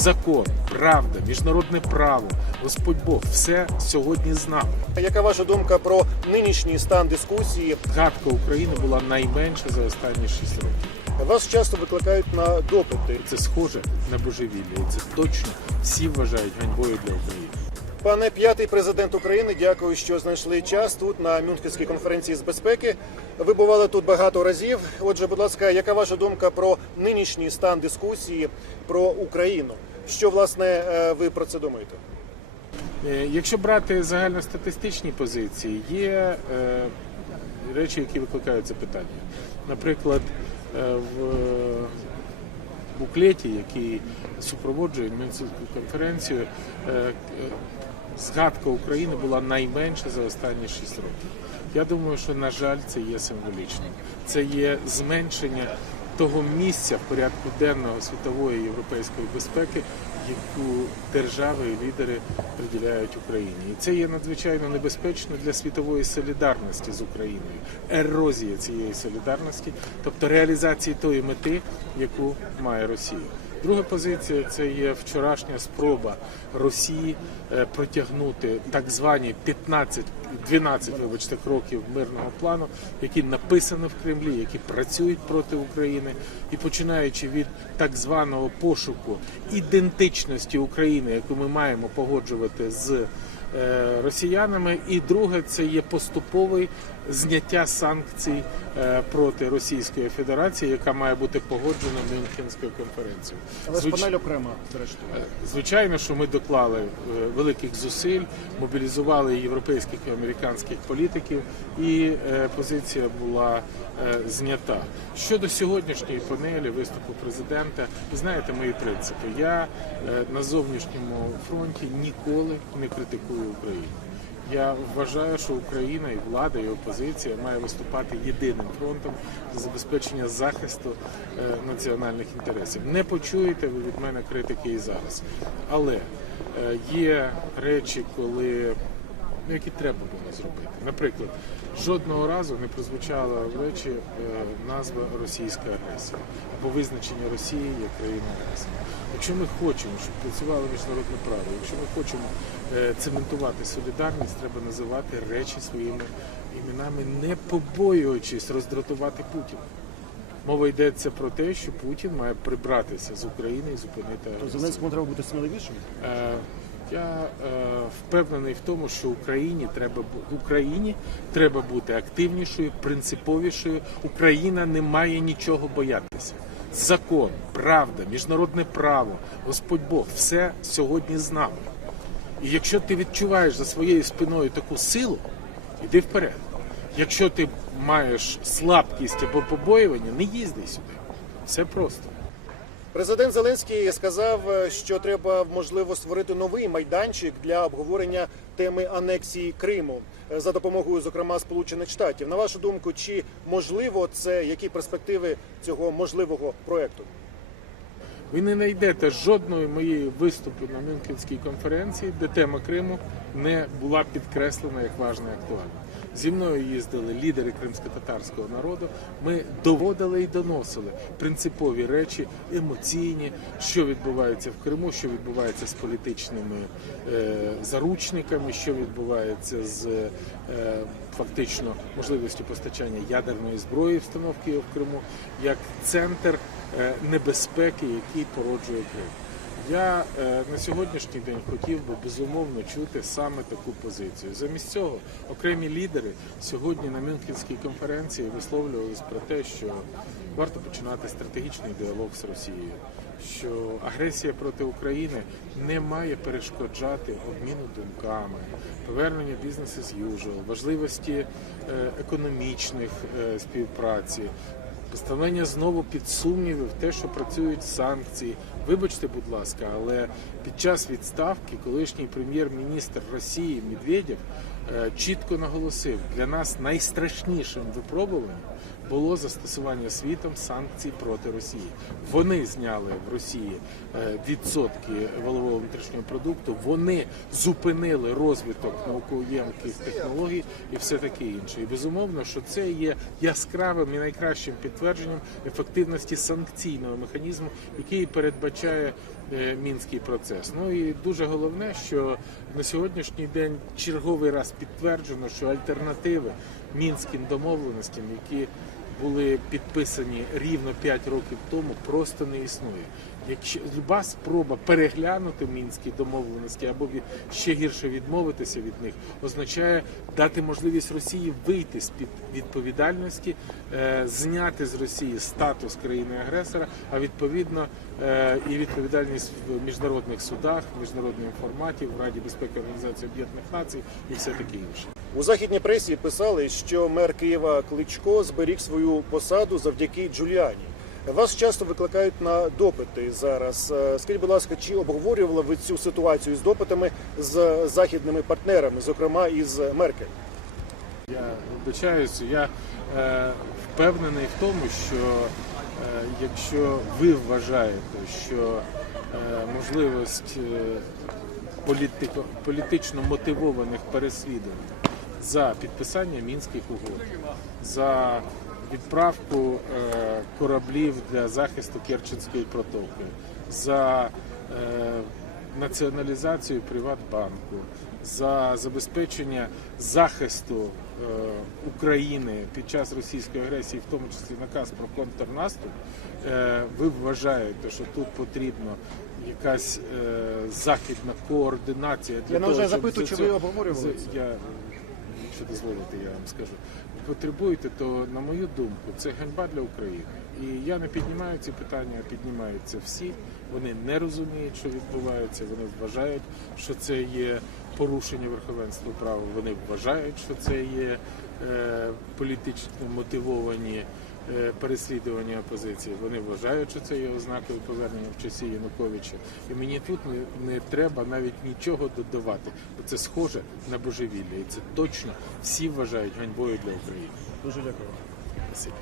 закон, правда, міжнародне право, Господь Бог, все сьогодні з нами. Яка ваша думка про нинішній стан дискусії? Згадка України була найменша за останні 6 років. Вас часто викликають на допити. Це схоже на божевілля, і це точно всі вважають ганьбою для України. Пане п'ятий президент України, дякую, що знайшли час тут на Мюнхенській конференції з безпеки. Ви бували тут багато разів. Отже, будь ласка, яка ваша думка про нинішній стан дискусії про Україну? Що власне е, ви про це думаєте? Е, Якщо брати загальностатистичні позиції, є е, речі, які викликають запитання. Наприклад, в буклеті, який супроводжує Мюнхенську конференцію, згадка України була найменша за останні 6 років. Я думаю, що на жаль, це є символічним. Це є зменшення того місця в порядку денного світової європейської безпеки, яку держави і лідери приділяють Україні. І це є надзвичайно небезпечно для світової солідарності з Україною, ерозія цієї солідарності, тобто реалізації тої мети, яку має Росія. Друга позиція це є вчорашня спроба Росії е, протягнути так звані 15, 12, вибачте, кроків мирного плану, які написані в Кремлі, які працюють проти України, і починаючи від так званого пошуку ідентичності України, яку ми маємо погоджувати з росіянами, і друге це є поступове зняття санкцій е, проти Російської Федерації, яка має бути погоджена Мюнхенською конференцією. Але Звич- панель окремо, зрештою. Е, Звичайно, що ми доклали е, великих зусиль, мобілізували європейських і американських політиків, і е, позиція була е, знята. Щодо сьогоднішньої панелі виступу президента, ви знаєте мої принципи. Я е, на зовнішньому фронті ніколи не критикую Україну. Я вважаю, що Україна і влада, і опозиція має виступати єдиним фронтом за забезпечення захисту е, національних інтересів. Не почуєте ви від мене критики і зараз. Але е, є речі, коли ну, які треба було зробити. Наприклад, жодного разу не прозвучала в речі е, назва російська агресія або визначення Росії як країни агресії. Якщо ми хочемо, щоб працювало міжнародне право, якщо ми хочемо е, цементувати солідарність, треба називати речі своїми іменами, не побоюючись роздратувати Путіна. Мова йдеться про те, що Путін має прибратися з України і зупинити агресію. Зеленському треба бути сміливішим. Я е, впевнений в тому, що Україні треба Україні треба бути активнішою, принциповішою. Україна не має нічого боятися. Закон, правда, міжнародне право, Господь Бог, все сьогодні з нами. І якщо ти відчуваєш за своєю спиною таку силу, іди вперед. Якщо ти маєш слабкість або побоювання, не їзди сюди. Все просто. Президент Зеленський сказав, що треба можливо створити новий майданчик для обговорення теми анексії Криму е, за допомогою, зокрема, Сполучених Штатів. На вашу думку, чи можливо це які перспективи цього можливого проекту? Ви не знайдете жодної моєї виступу на Мюнхенській конференції, де тема Криму не була підкреслена як важна і актуальна. Зі мною їздили лідери кримсько-татарського народу. Ми доводили і доносили принципові речі, емоційні, що відбувається в Криму, що відбувається з політичними е, заручниками, що відбувається з е, фактично можливістю постачання ядерної зброї, встановки в Криму, як центр е, небезпеки, який породжує Крим. Я е, на сьогоднішній день хотів би безумовно чути саме таку позицію. Замість цього окремі лідери сьогодні на Мюнхенській конференції висловлювались про те, що варто починати стратегічний діалог з Росією, що агресія проти України не має перешкоджати обміну думками, поверненню бізнес as usual, важливості е, економічних е, співпраці. Поставлення знову під сумніви в те, що працюють санкції. Вибачте, будь ласка, але під час відставки колишній прем'єр-міністр Росії Медведєв е, чітко наголосив, для нас найстрашнішим випробуванням було застосування світом санкцій проти Росії. Вони зняли в Росії е, відсотки валового внутрішнього продукту. Вони зупинили розвиток науковємких технологій і все таке інше. І безумовно, що це є яскравим і найкращим підтвердженням ефективності санкційного механізму, який передбачає е, мінський процес. Ну і дуже головне, що на сьогоднішній день черговий раз підтверджено, що альтернативи мінським домовленостям, які були підписані рівно 5 років тому, просто не існує. Якщо люба спроба переглянути мінські домовленості або ще гірше відмовитися від них, означає дати можливість Росії вийти з під відповідальності, е, зняти з Росії статус країни-агресора, а відповідно е, і відповідальність в міжнародних судах, в міжнародному форматі, в Раді безпеки Організації Об'єднаних Націй і все таке інше. У західній пресі писали, що мер Києва Кличко зберіг свою посаду завдяки Джуліані. Вас часто викликають на допити зараз. Е, Скажіть, будь ласка, чи обговорювали ви цю ситуацію з допитами з західними партнерами, зокрема із Меркель? Я вибачаюся, я е, впевнений в тому, що е, якщо ви вважаєте, що е, можливість е, політико, політично мотивованих переслідувань за підписання мінських угод, за відправку е, кораблів для захисту Керченської протоки, за е, націоналізацію Приватбанку, за забезпечення захисту е, України під час російської агресії, в тому числі наказ про контрнаступ, ви вважаєте, що тут потрібно якась західна координація для Я того, вже щоб запитую, за чи ви обговорювали я, якщо дозволите, я вам скажу. Потребуєте, то на мою думку, це ганьба для України. І я не піднімаю ці питання, а піднімаються всі. Вони не розуміють, що відбувається. Вони вважають, що це є порушення верховенства права. Вони вважають, що це є е, політично мотивовані переслідування опозиції. Вони вважають, що це є ознакою повернення в часі Януковича. І мені тут не, не треба навіть нічого додавати, бо це схоже на божевілля, і це точно всі вважають ганьбою для України. Дуже дякую. Спасибі.